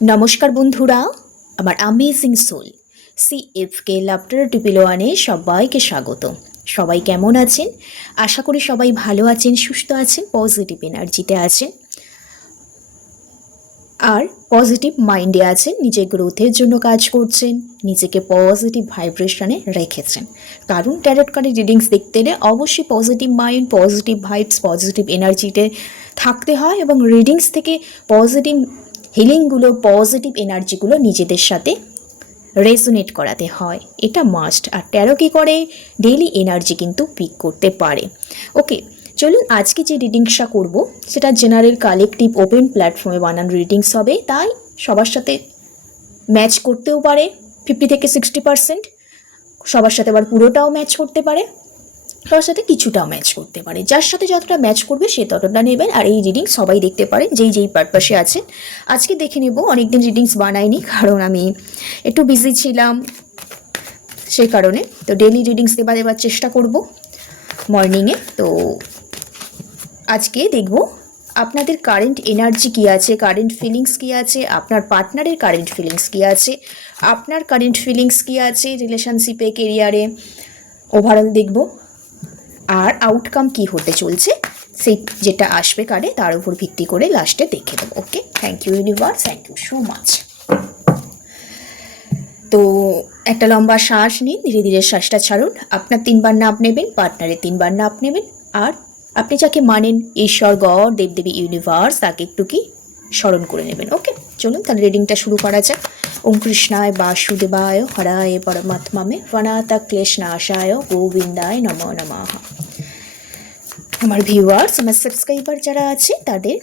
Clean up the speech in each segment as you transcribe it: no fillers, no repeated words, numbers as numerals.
নমস্কার বন্ধুরা, আমার অ্যামেজিং সোল CFK লাফটার টিপিলোয়ানে সবাইকে স্বাগত। সবাই কেমন আছেন? আশা করি সবাই ভালো আছেন, সুস্থ আছেন, পজিটিভ এনার্জিতে আছেন আর পজিটিভ মাইন্ডে আছেন। নিজের গ্রোথের জন্য কাজ করছেন, নিজেকে পজিটিভ ভাইব্রেশনে রেখেছেন। কারণ ট্যারট কার্ডের রিডিংস দেখতে হলে অবশ্যই positive mind, positive vibes, positive এনার্জিতে থাকতে হয় এবং রিডিংস থেকে পজিটিভ হিলিংগুলো, পজিটিভ এনার্জিগুলো নিজেদের সাথে রেজোনেট করাতে হয়, এটা মাস্ট। আর ট্যারো কী করে, ডেইলি এনার্জি কিন্তু পিক করতে পারে। ওকে, চলুন আজকে যে রিডিংসটা করব সেটা জেনারেল কালেকটিভ ওপেন প্ল্যাটফর্মে বানানো রিডিংস হবে, তাই সবার সাথে ম্যাচ করতেও পারে 50 থেকে 60%, সবার সাথে আবার পুরোটাও ম্যাচ করতে পারে, সবার সাথে কিছুটাও ম্যাচ করতে পারে। যার সাথে যতটা ম্যাচ করবে সে ততটা নেবেন। আর এই রিডিং সবাই দেখতে পারেন যেই পারপাসে আছেন। আজকে দেখে নেব, অনেকদিন রিডিংস বানাইনি কারণ আমি একটু বিজি ছিলাম, সেই কারণে। তো ডেইলি রিডিংস দেবার চেষ্টা করব মর্নিংয়ে। তো আজকে দেখব আপনাদের কারেন্ট এনার্জি কী আছে, কারেন্ট ফিলিংস কী আছে, আপনার পার্টনারের কারেন্ট ফিলিংস কী আছে, আপনার কারেন্ট ফিলিংস কী আছে রিলেশনশিপে, কেরিয়ারে, ওভারঅল দেখব। আর আউটকাম কি হতে চলছে সেই যেটা আসবে কার্ডে তার উপর ভিত্তি করে লাস্টে দেখে দেবো। Okay, thank you universe, thank you so much. তো একটা লম্বা শ্বাস নিন, ধীরে ধীরে শ্বাসটা ছাড়ুন। আপনার 3বার নাপ নেবেন, পার্টনারের 3বার নাপ নেবেন, আর আপনি যাকে মানেন, ঈশ্বর, গড, দেবদেবী, ইউনিভার্স, তাকে একটু কি স্মরণ করে নেবেন। ওকে, চলুন তাহলে রিডিংটা শুরু করা যাক। ওম কৃষ্ণায় বাসুদেবায় হরায় পরমাত্মামে ফনাতা ক্লেশনাশায় গোবিন্দায় নমো নমঃ। আমার ভিউয়ার্স, আমার সাবস্ক্রাইবার যারা আছে তাদের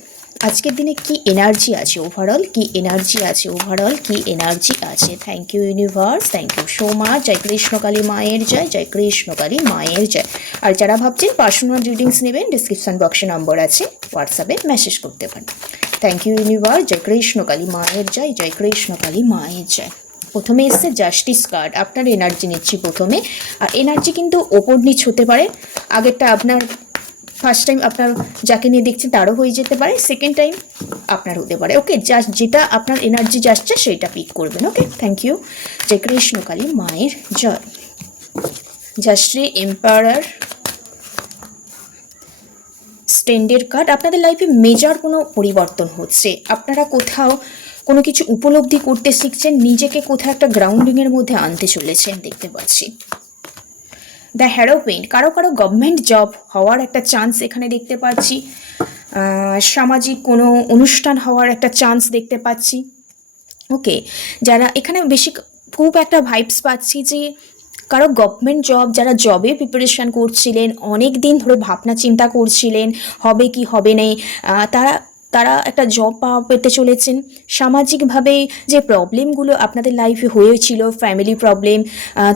আজকের দিনে কি এনার্জি আছে, ওভারঅল কি এনার্জি আছে, ওভারঅল কি এনার্জি আছে। Thank you universe, thank you so much. জয় কৃষ্ণকালী মায়ের জয়, জয় কৃষ্ণকালী মায়ের জয়। আর যারা ভাবছেন পার্সোনাল রিডিংস নেবেন, ডিসক্রিপশন বক্সে নম্বর আছে, হোয়াটসঅ্যাপে মেসেজ করতে পারেন। থ্যাংক ইউ ইউনিভার্স, জয় কৃষ্ণকালী মায়ের জয়, জয় কৃষ্ণকালী মায়ের জয়। প্রথমে এসছে জাস্টিস কার্ড। আপনার এনার্জি নিচ্ছি প্রথমে। আর এনার্জি কিন্তু ওপর নিচ হতে পারে। আগেরটা আপনার ফার্স্ট টাইম আপনার যাকে নিয়ে দেখছেন তারও হয়ে যেতে পারে, সেকেন্ড টাইম আপনার হতে পারে। ওকে, যেটা আপনার এনার্জি যাচ্ছে সেইটা পিক করবেন। ওকে, থ্যাংক ইউ। জয় কৃষ্ণকালী মায়ের জয়। জয়শ্রী এম্পায়ার স্ট্যান্ডের কার্ড। আপনাদের লাইফে মেজর কোনো পরিবর্তন হচ্ছে, আপনারা কোথাও কোনো কিছু উপলব্ধি করতে শিখছেন, নিজেকে কোথাও একটা গ্রাউন্ডিংয়ের মধ্যে আনতে চলেছেন দেখতে পাচ্ছি। দ্য হেরোপিন, কারো কারো গভর্নমেন্ট জব হওয়ার একটা চান্স এখানে দেখতে পাচ্ছি, সামাজিক কোনো অনুষ্ঠান হওয়ার একটা চান্স দেখতে পাচ্ছি। ওকে, যারা এখানে বেশি খুব একটা ভাইবস পাচ্ছি যে কারো গভর্নমেন্ট জব, যারা জবে প্রিপারেশান করছিলেন, অনেক দিন ধরে ভাবনা চিন্তা করছিলেন হবে কি হবে নেই, তারা তারা একটা জব পেতে চলেছেন। সামাজিকভাবে যে প্রবলেমগুলো আপনাদের লাইফে হয়েছিল, ফ্যামিলি প্রবলেম,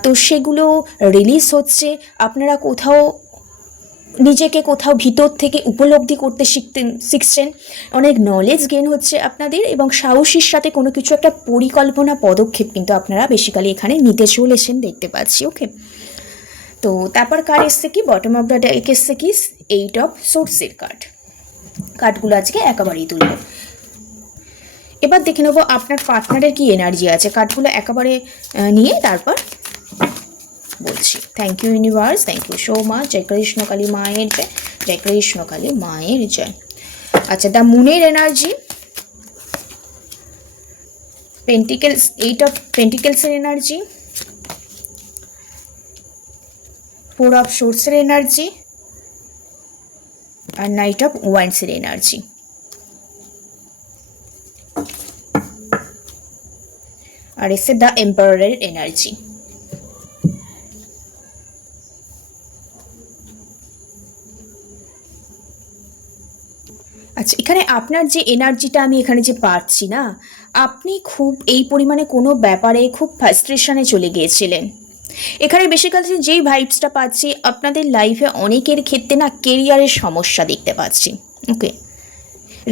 তো সেগুলো রিলিজ হচ্ছে। আপনারা কোথাও নিজেকে কোথাও ভিতর থেকে উপলব্ধি করতে শিখছেন, অনেক নলেজ গেইন হচ্ছে আপনাদের, এবং সাহসীর সাথে কোনো কিছু একটা পরিকল্পনা, পদক্ষেপ কিন্তু আপনারা বেসিক্যালি এখানে নিতে চলেছেন দেখতে পাচ্ছি। ওকে, তো তারপর কার্ড এসছে কি, বটম অফ দ্য ডেক এসছে কি 8 অফ সোর্সের কার্ড। কার্ডগুলো আজকে একেবারেই তুলব। এবার দেখে নেবো আপনার পার্টনারের কি এনার্জি আছে। কার্ডগুলো একেবারে নিয়ে তারপর বলছি। Thank you universe, thank you so much. জয় কৃষ্ণকালী মায়ের জয়, জয় কৃষ্ণকালী মায়ের জয়। আচ্ছা, দ্য মুনের এনার্জি, পেন্টিকেলস, 8 অফ পেন্টিকেলসের এনার্জি, 4 অফ সোর্সের এনার্জি, আর নাইট অফ ওয়ান্ডসের এনার্জি। আর এসে দ্য এম্পায়ারের এনার্জি। আচ্ছা, এখানে আপনার যে এনার্জিটা আমি এখানে যে পাচ্ছি না, আপনি খুব এই পরিমাণে কোনো ব্যাপারে খুব ফ্রাস্ট্রেশনে চলে গিয়েছিলেন। এখানে বেসিক্যালি যেই ভাইবসটা পাচ্ছি, আপনাদের লাইফে অনেকের ক্ষেত্রে না কেরিয়ারের সমস্যা দেখতে পাচ্ছি। ওকে,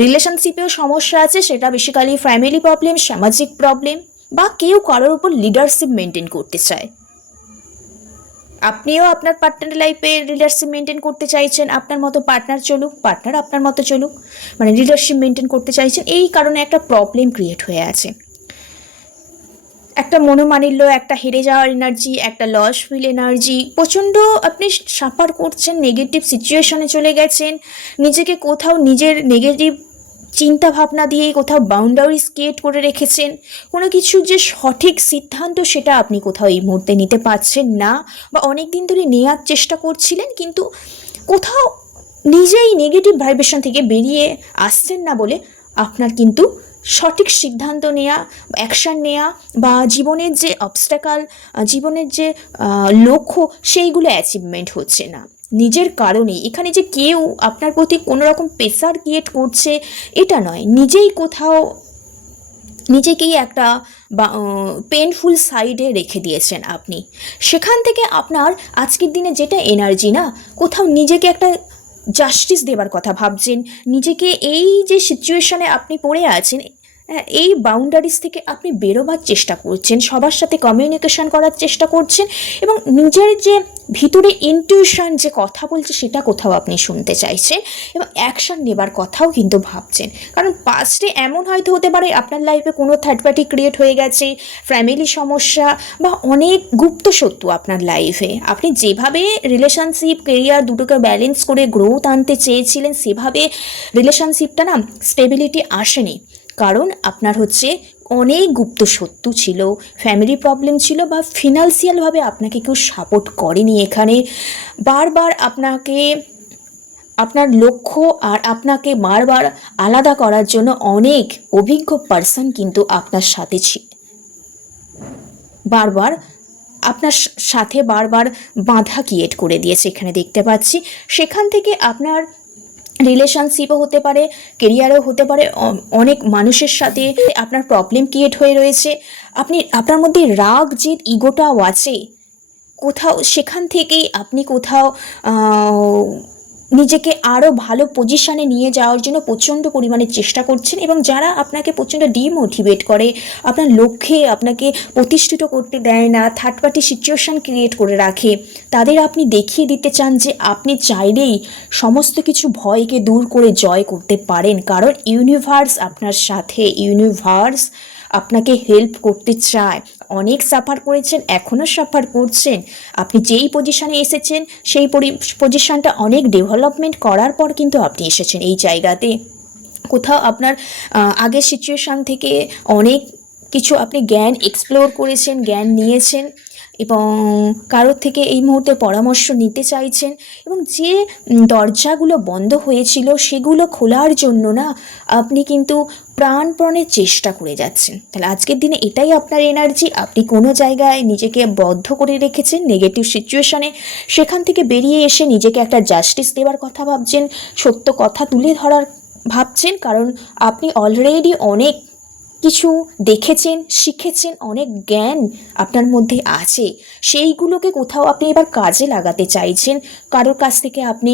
রিলেশনশিপেও সমস্যা আছে, সেটা বেসিক্যালি ফ্যামিলি প্রবলেম, সামাজিক প্রবলেম, বা কেউ কারোর উপর লিডারশিপ মেনটেন করতে চায়। আপনিও আপনার পার্টনার লাইফে রিলেশনশিপ মেনটেন করতে চাইছেন, আপনার মতো পার্টনার চলুক, পার্টনার আপনার মতো চলুক, মানে রিলেশনশিপ মেনটেন করতে চাইছেন। এই কারণে একটা প্রবলেম ক্রিয়েট হয়ে আছে, একটা মনোমালিন্য, একটা হেরে যাওয়ার এনার্জি, একটা লস ফিল এনার্জি, প্রচণ্ড আপনি সাফার করছেন, নেগেটিভ সিচুয়েশনে চলে গেছেন, নিজেকে কোথাও নিজের নেগেটিভ চিন্তা ভাবনা দিয়ে কোথাও বাউন্ডারিজ ক্রিয়েট করে রেখেছেন। কোনো কিছু যে সঠিক সিদ্ধান্ত সেটা আপনি কোথাও এই মুহূর্তে নিতে পারছেন না, বা অনেক দিন ধরে নেওয়ার চেষ্টা করছিলেন কিন্তু কোথাও নিজেই নেগেটিভ ভাইব্রেশন থেকে বেরিয়ে আসছেন না বলে আপনার কিন্তু সঠিক সিদ্ধান্ত নেওয়া, অ্যাকশান নেওয়া, বা জীবনের যে অবস্ট্যাকল, জীবনের যে লক্ষ্য, সেইগুলো অ্যাচিভমেন্ট হচ্ছে না নিজের কারণেই। এখানে যে কেউ আপনার প্রতি কোনো রকম প্রেসার ক্রিয়েট করছে এটা নয়, নিজেই কোথাও নিজেকেই একটা বা পেনফুল সাইডে রেখে দিয়েছেন আপনি। সেখান থেকে আপনার আজকের দিনে যেটা এনার্জি না, কোথাও নিজেকে একটা জাস্টিস দেবার কথা ভাবছেন, নিজেকে এই যে সিচুয়েশনে আপনি পড়ে আছেন, এই বাউন্ডারিজ থেকে আপনি বেরোবার চেষ্টা করছেন, সবার সাথে কমিউনিকেশন করার চেষ্টা করছেন, এবং নিজের যে ভিতরে ইনটিউশন যে কথা বলছে সেটা কোথাও আপনি শুনতে চাইছেন, এবং অ্যাকশন নেবার কথাও কিন্তু ভাবছেন। কারণ পাস্টে এমন হয়তো হতে পারে আপনার লাইফে কোনো থার্ড পার্টি ক্রিয়েট হয়ে গেছে, ফ্যামিলি সমস্যা, বা অনেক গুপ্ত শত্রু আপনার লাইফে। আপনি যেভাবে রিলেশনশিপ কেরিয়ার দুটোকে ব্যালেন্স করে গ্রোথ আনতে চেয়েছিলেন, সেভাবে রিলেশনশিপটা না স্টেবিলিটি আসেনি, কারণ আপনার হচ্ছে অনেক গুপ্ত শত্রু ছিল, ফ্যামিলি প্রবলেম ছিল, বা ফিনান্সিয়ালভাবে আপনাকে কেউ সাপোর্ট করেনি। এখানে বারবার আপনাকে আপনার লক্ষ্য আর আপনাকে বারবার আলাদা করার জন্য অনেক অভিজ্ঞ পার্সন কিন্তু আপনার সাথে বারবার আপনার সাথে বারবার বাধা ক্রিয়েট করে দিয়েছে, এখানে দেখতে পাচ্ছি। সেখান থেকে আপনার রিলেশনশিপও হতে পারে, কেরিয়ারও হতে পারে, অনেক মানুষের সাথে আপনার প্রবলেম ক্রিয়েট হয়ে রয়েছে। আপনার মধ্যে রাগ জেদ ইগোটাও আছে কোথাও, সেখান থেকেই আপনি কোথাও নিজেকে আরও ভালো পজিশানে নিয়ে যাওয়ার জন্য প্রচণ্ড পরিমাণে চেষ্টা করছেন, এবং যারা আপনাকে প্রচণ্ড ডিমোটিভেট করে, আপনার লক্ষ্যে আপনাকে প্রতিষ্ঠিত করতে দেয় না, থার্ড পার্টি সিচুয়েশান ক্রিয়েট করে রাখে, তাদের আপনি দেখিয়ে দিতে চান যে আপনি চাইলেই সমস্ত কিছু ভয়কে দূর করে জয় করতে পারেন, কারণ ইউনিভার্স আপনার সাথে, ইউনিভার্স আপনাকে হেল্প করতে চায়। অনেক সাফার করেছেন, এখনও সাফার করছেন, আপনি যেই পজিশানে এসেছেন সেই পজিশানটা অনেক ডেভেলপমেন্ট করার পর কিন্তু আপনি এসেছেন এই জায়গাতে। কোথাও আপনার আগের সিচুয়েশান থেকে অনেক কিছু আপনি জ্ঞান এক্সপ্লোর করেছেন, জ্ঞান নিয়েছেন, এবং কারোর থেকে এই মুহূর্তে পরামর্শ নিতে চাইছেন, এবং যে দরজাগুলো বন্ধ হয়েছিল সেগুলো খোলার জন্য না আপনি কিন্তু প্রাণপণে চেষ্টা করে যাচ্ছেন। তাহলে আজকের দিনে এটাই আপনার এনার্জি। আপনি কোনো জায়গায় নিজেকে বদ্ধ করে রেখেছেন নেগেটিভ সিচুয়েশানে, সেখান থেকে বেরিয়ে এসে নিজেকে একটা জাস্টিস দেওয়ার কথা ভাবছেন, সত্য কথা তুলে ধরার ভাবছেন, কারণ আপনি অলরেডি অনেক কিছু দেখেছেন, শিখেছেন, অনেক জ্ঞান আপনার মধ্যে আছে, সেইগুলোকে কোথাও আপনি এবার কাজে লাগাতে চাইছেন। কারোর কাছ থেকে আপনি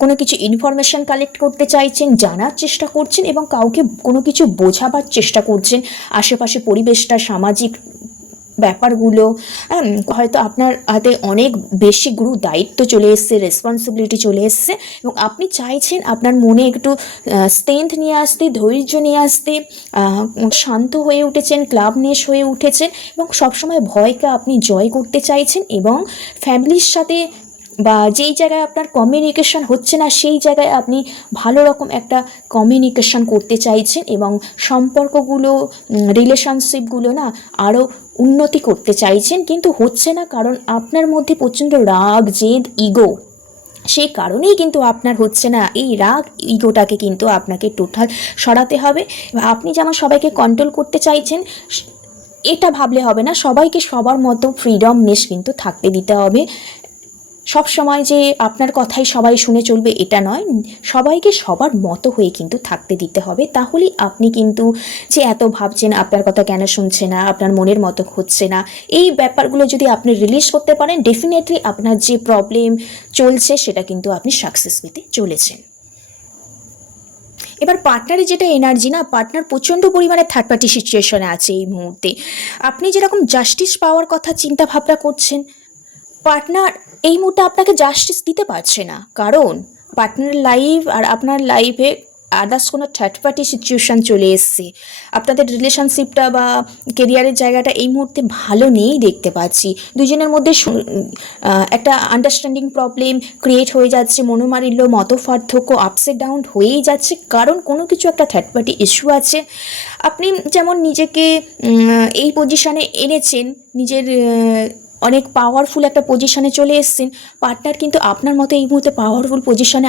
কোনো কিছু ইনফরমেশান কালেক্ট করতে চাইছেন, জানার চেষ্টা করছেন, এবং কাউকে কোনো কিছু বোঝাবার চেষ্টা করছেন, আশেপাশে পরিবেশটা, সামাজিক ব্যাপারগুলো। হয়তো আপনার হাতে অনেক বেশি গুরু দায়িত্ব চলে এসছে, রেসপন্সিবিলিটি চলে এসছে, এবং আপনি চাইছেন আপনার মনে একটু স্ট্রেংথ নিয়ে আসতে, ধৈর্য নিয়ে আসতে, শান্ত হয়ে উঠেছেন, ক্লাবনেস হয়ে উঠেছেন, এবং সবসময় ভয়কে আপনি জয় করতে চাইছেন, এবং ফ্যামিলির সাথে বা যেই জায়গায় আপনার কমিউনিকেশন হচ্ছে না সেই জায়গায় আপনি ভালো রকম একটা কমিউনিকেশন করতে চাইছেন, এবং সম্পর্কগুলো, রিলেশনশিপগুলো না আরও উন্নতি করতে চাইছেন, কিন্তু হচ্ছে না, কারণ আপনার মধ্যে প্রচণ্ড রাগ জেদ ইগো, সেই কারণেই কিন্তু আপনার হচ্ছে না। এই রাগ ইগোটাকে কিন্তু আপনাকে টোটাল সরাতে হবে। আপনি যেমন সবাইকে কন্ট্রোল করতে চাইছেন, এটা ভাবলে হবে না, সবাইকে সবার মতো ফ্রিডমনেস কিন্তু থাকতে দিতে হবে। সব সময় যে আপনার কথাই সবাই শুনে চলবে এটা নয়, সবাইকে সবার মতো হয়ে কিন্তু থাকতে দিতে হবে। তাহলেই আপনি কিন্তু যে এত ভাবছেন আপনার কথা কেন শুনছে না, আপনার মনের মতো হচ্ছে না, এই ব্যাপারগুলো যদি আপনি রিলিজ করতে পারেন, ডেফিনেটলি আপনার যে প্রবলেম চলছে সেটা কিন্তু আপনি সাকসেস পেতে চলেছেন। এবার পার্টনারের যেটা এনার্জি না, পার্টনার প্রচণ্ড পরিমাণে থার্ড পার্টি সিচুয়েশনে আছে এই মুহূর্তে। আপনি যেরকম জাস্টিস পাওয়ার কথা চিন্তা ভাবনা করছেন, পার্টনার এই মুহূর্তে আপনাকে জাস্টিস দিতে পারছে না, কারণ পার্টনার লাইফ আর আপনার লাইফে আদার্স কোনো থার্ড পার্টি সিচুয়েশান চলে এসছে। আপনাদের রিলেশনশিপটা বা কেরিয়ারের জায়গাটা এই মুহূর্তে ভালো নেই দেখতে পাচ্ছি। দুজনের মধ্যে একটা আন্ডারস্ট্যান্ডিং প্রবলেম ক্রিয়েট হয়ে যাচ্ছে, মনোমালিন্য, মতপার্থক্য, আপস এন্ড ডাউন হয়েই যাচ্ছে, কারণ কোনো কিছু একটা থার্ড পার্টি ইস্যু আছে। আপনি যেমন নিজেকে এই পজিশানে এনেছেন, নিজের অনেক পাওয়ারফুল একটা পজিশানে চলে এসেছেন, পার্টনার কিন্তু আপনার মতো এই মুহূর্তে পাওয়ারফুল পজিশানে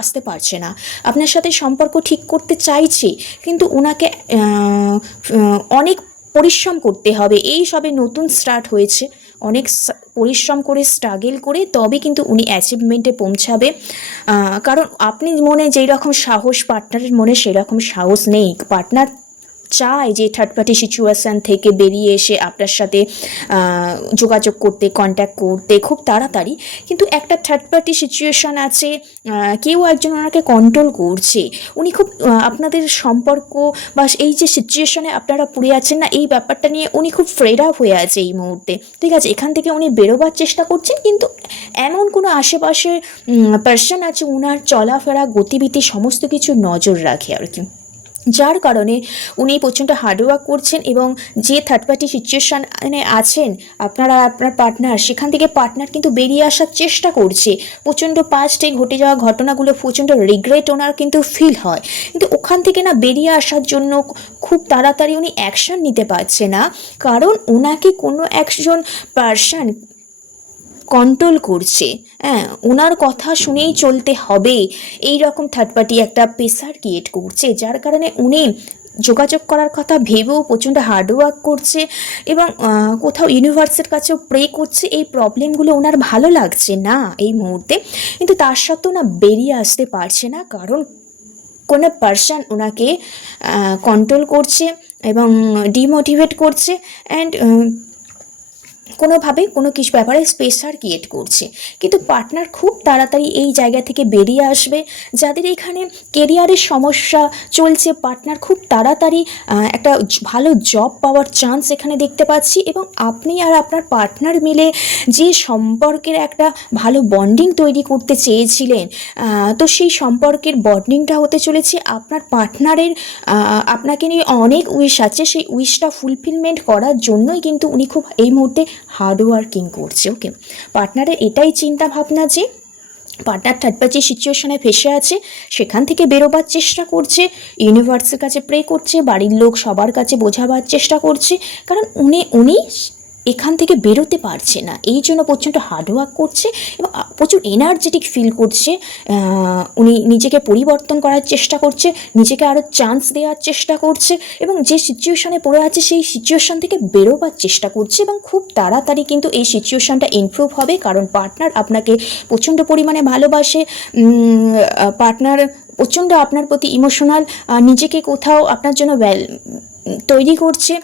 আসতে পারছে না। আপনার সাথে সম্পর্ক ঠিক করতে চাইছে, কিন্তু ওনাকে অনেক পরিশ্রম করতে হবে। এই সবে নতুন স্টার্ট হয়েছে, অনেক পরিশ্রম করে স্ট্রাগল করে তবে কিন্তু উনি অ্যাচিভমেন্টে পৌঁছাবে। কারণ আপনি মনে যেই রকম সাহস, পার্টনারের মনে সেরকম সাহস নেই। পার্টনার চায় যে থার্ড পার্টি সিচুয়েশান থেকে বেরিয়ে এসে আপনার সাথে যোগাযোগ করতে, কন্ট্যাক্ট করতে খুব তাড়াতাড়ি, কিন্তু একটা থার্ড পার্টি সিচুয়েশান আছে, কেউ একজন ওনাকে কন্ট্রোল করছে। উনি খুব আপনাদের সম্পর্ক বা এই যে সিচুয়েশানে আপনারা পড়ে আছেন না, এই ব্যাপারটা নিয়ে উনি খুব ফ্রেড আপ হয়ে আছে এই মুহূর্তে, ঠিক আছে। এখান থেকে উনি বেরোবার চেষ্টা করছেন, কিন্তু এমন কোনো আশেপাশে পার্সন আছে ওনার চলাফেরা, গতিবিধি সমস্ত কিছু নজর রাখে আর কি, যার কারণে উনি প্রচণ্ড হার্ডওয়ার্ক করছেন। এবং যে থার্ড পার্টি সিচুয়েশানে আছেন আপনারা, আপনার পার্টনার, সেখান থেকে পার্টনার কিন্তু বেরিয়ে আসার চেষ্টা করছে। প্রচণ্ড পাস্টে ঘটে যাওয়া ঘটনাগুলো প্রচণ্ড রিগ্রেট ওনার কিন্তু ফিল হয়, কিন্তু ওখান থেকে না বেরিয়ে আসার জন্য খুব তাড়াতাড়ি উনি অ্যাকশান নিতে পারছে না, কারণ ওনাকে কোনো একজন পার্সন কন্ট্রোল করছে। হ্যাঁ, ওনার কথা শুনেই চলতে হবে, এই রকম থার্ড পার্টি একটা প্রেসার ক্রিয়েট করছে, যার কারণে উনি যোগাযোগ করার কথা ভেবেও প্রচণ্ড হার্ডওয়ার্ক করছে এবং কোথাও ইউনিভার্সের কাছেও প্রে করছে। এই প্রবলেমগুলো ওনার ভালো লাগছে না এই মুহূর্তে, কিন্তু তার সত্ত্বেও না বেরিয়ে আসতে পারছে না, কারণ কোনো পার্সন ওনাকে কন্ট্রোল করছে এবং ডিমোটিভেট করছে অ্যান্ড কোনোভাবে কোনো কিছু ব্যাপারে প্রেসার ক্রিয়েট করছে। কিন্তু পার্টনার খুব তাড়াতাড়ি এই জায়গা থেকে বেরিয়ে আসবে। যাদের এখানে কেরিয়ারের সমস্যা চলছে, পার্টনার খুব তাড়াতাড়ি একটা ভালো জব পাওয়ার চান্স এখানে দেখতে পাচ্ছি। এবং আপনি আর আপনার পার্টনার মিলে যে সম্পর্কের একটা ভালো বন্ডিং তৈরি করতে চেয়েছিলেন, তো সেই সম্পর্কের বন্ডিংটা হতে চলেছে। আপনার পার্টনারের আপনাকে নিয়ে অনেক উইশ আছে, সেই উইশটা ফুলফিলমেন্ট করার জন্যই কিন্তু উনি খুব এই মুহূর্তে হার্ডওয়ার্কিং করছে। ওকে, পার্টনারের এটাই চিন্তা ভাবনা যে পার্টনার থার্ড পার্টি সিচুয়েশনে ফেসে আছে, সেখান থেকে বেরোবার চেষ্টা করছে, ইউনিভার্সের কাছে প্রে করছে, বাড়ির লোক সবার কাছে বোঝাবার চেষ্টা করছে, কারণ উনি এখান থেকে বেরোতে পারছে না, এই জন্য প্রচণ্ড হার্ডওয়ার্ক করছে এবং প্রচুর এনার্জেটিক ফিল করছে। উনি নিজেকে পরিবর্তন করার চেষ্টা করছে, নিজেকে আরও চান্স দেওয়ার চেষ্টা করছে এবং যে সিচুয়েশানে পড়ে আছে সেই সিচুয়েশান থেকে বেরোবার চেষ্টা করছে এবং খুব তাড়াতাড়ি কিন্তু এই সিচুয়েশানটা ইমপ্রুভ হবে, কারণ পার্টনার আপনাকে প্রচণ্ড পরিমাণে ভালোবাসে। পার্টনার প্রচণ্ড আপনার প্রতি ইমোশনাল, নিজেকে কোথাও আপনার জন্য তৈরি করছে।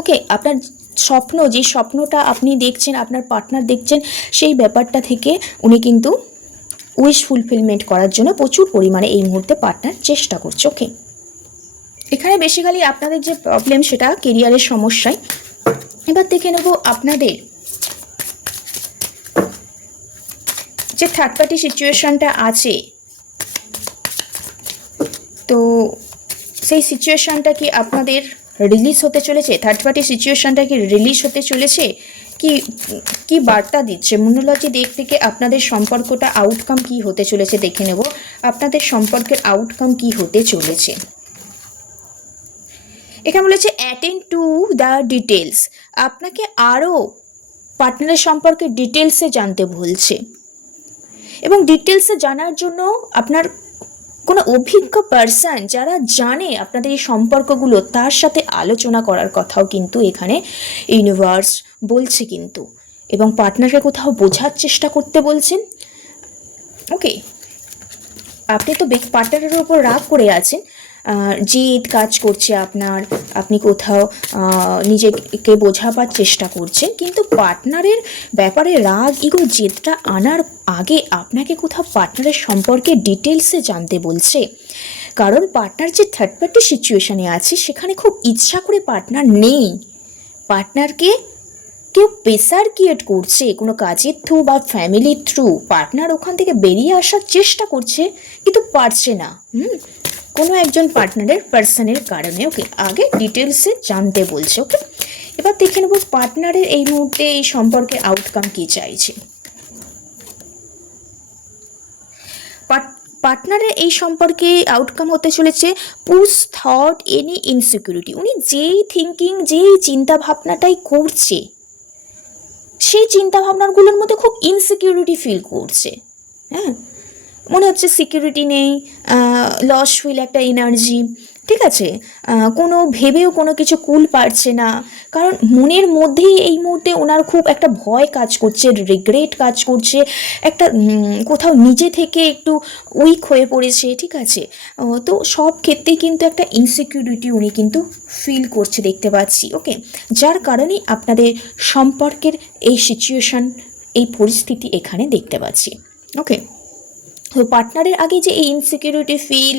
ওকে, আপনার স্বপ্ন, যে স্বপ্নটা আপনি দেখছেন, আপনার পার্টনার দেখছেন, সেই ব্যাপারটা থেকে উনি কিন্তু উইশ ফুলফিলমেন্ট করার জন্য প্রচুর পরিমাণে এই মুহূর্তে পার্টনার চেষ্টা করছে। ওকে, এখানে বেসিক্যালি আপনাদের যে প্রবলেম সেটা কেরিয়ারের সমস্যায়। এবার দেখে নেব আপনাদের যে থার্ড পার্টি সিচুয়েশনটা আছে, তো সেই সিচুয়েশনটা কি আপনাদের রিলিজ হতে চলেছে? থার্ড পার্টি সিচুয়েশনটা কি রিলিজ হতে চলেছে? কি বার্তা দিচ্ছে মনোলজি দিক থেকে? আপনাদের সম্পর্কটা আউটকাম কি হতে চলেছে দেখে নেব। আপনাদের সম্পর্কের আউটকাম কি হতে চলেছে। এখানে বলেছে অ্যাটেন্ড টু দ্য ডিটেলস, আপনাকে আরও পার্টনারের সম্পর্কে ডিটেলসে জানতে বলছে এবং ডিটেলসে জানার জন্য আপনার কোনো অভিজ্ঞ পার্সন যারা জানে আপনাদের এই সম্পর্কগুলো, তার সাথে আলোচনা করার কথাও কিন্তু এখানে ইউনিভার্স বলছে কিন্তু, এবং পার্টনারকে কোথাও বোঝার চেষ্টা করতে বলছেন। ওকে, আপনি তো পার্টনারের ওপর রাগ করে আছেন, জেদ কাজ করছে আপনার, আপনি কোথাও নিজেকে বোঝাবার চেষ্টা করছেন, কিন্তু পার্টনারের ব্যাপারে রাগ, ইগো, জেদটা আনার আগে আপনাকে কোথাও পার্টনারের সম্পর্কে ডিটেলসে জানতে বলছে। কারণ পার্টনার যে থার্ড পার্টি সিচুয়েশানে আছে সেখানে খুব ইচ্ছা করে পার্টনার নেই, পার্টনারকে কেউ প্রেসার ক্রিয়েট করছে কোনো কাজের থ্রু বা ফ্যামিলির থ্রু, পার্টনার ওখান থেকে বেরিয়ে আসার চেষ্টা করছে কিন্তু পারছে না। কোনো একজন পার্টনারের পার্সনের কারণে। ওকে, আগে ডিটেলসে জানতে বলছে। ওকে, এবার দেখে নেব পার্টনারের এই মুহূর্তে এই সম্পর্কে আউটকাম কী চাইছে। পার্টনারের এই সম্পর্কে আউটকাম হতে চলেছে পুশ থট এনি ইনসিকিউরিটি। উনি যেই থিঙ্কিং, যেই চিন্তা ভাবনাটাই করছে, সেই চিন্তা ভাবনাগুলোর মধ্যে খুব ইনসিকিউরিটি ফিল করছে। হ্যাঁ, মনে হচ্ছে সিকিউরিটি নেই, লস ফিল একটা এনার্জি, ঠিক আছে, কোনো ভেবেও কোনো কিছু কুল পারছে না, কারণ মনের মধ্যেই এই মুহূর্তে ওনার খুব একটা ভয় কাজ করছে, রিগ্রেট কাজ করছে, একটা কোথাও নিজে থেকে একটু উইক হয়ে পড়েছে, ঠিক আছে। তো সব ক্ষেত্রেই কিন্তু একটা ইনসিকিউরিটি উনি কিন্তু ফিল করছে দেখতে পাচ্ছি। ওকে, যার কারণেই আপনাদের সম্পর্কের এই সিচুয়েশান, এই পরিস্থিতি এখানে দেখতে পাচ্ছি। ওকে, তো পার্টনারের আগে যে এই ইনসিকিউরিটি ফিল,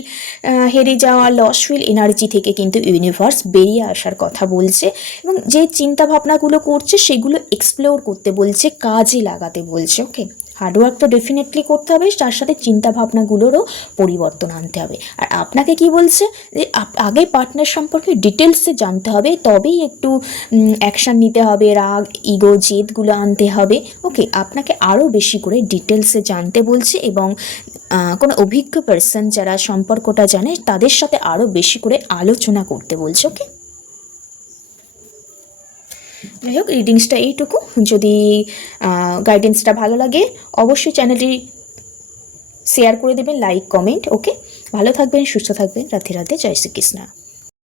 হেরে যাওয়া, লস ফিল এনার্জি থেকে কিন্তু ইউনিভার্স বেরিয়ে আসার কথা বলছে, এবং যে চিন্তা ভাবনাগুলো করছে সেগুলো এক্সপ্লোর করতে বলছে, কাজে লাগাতে বলছে। ওকে, হার্ডওয়ার্ক তো ডেফিনেটলি করতে হবে, তার সাথে চিন্তা ভাবনাগুলোরও পরিবর্তন আনতে হবে। আর আপনাকে কি বলছে যে আগে পার্টনার সম্পর্কে ডিটেলসে জানতে হবে, তবেই একটু অ্যাকশান নিতে হবে, রাগ, ইগো, জেদগুলো আনতে হবে। ওকে, আপনাকে আরও বেশি করে ডিটেলসে জানতে বলছে, এবং কোনো অভিজ্ঞ পার্সন যারা সম্পর্কটা জানে তাদের সাথে আরও বেশি করে আলোচনা করতে বলছে। ওকে, যাই হোক, রিডিংসটা এইটুকু। যদি গাইডেন্সটা ভালো লাগে অবশ্যই চ্যানেলটি শেয়ার করে দেবেন, লাইক, কমেন্ট। ওকে, ভালো থাকবেন, সুস্থ থাকবেন, রাধে রাধে, জয় শ্রীকৃষ্ণ।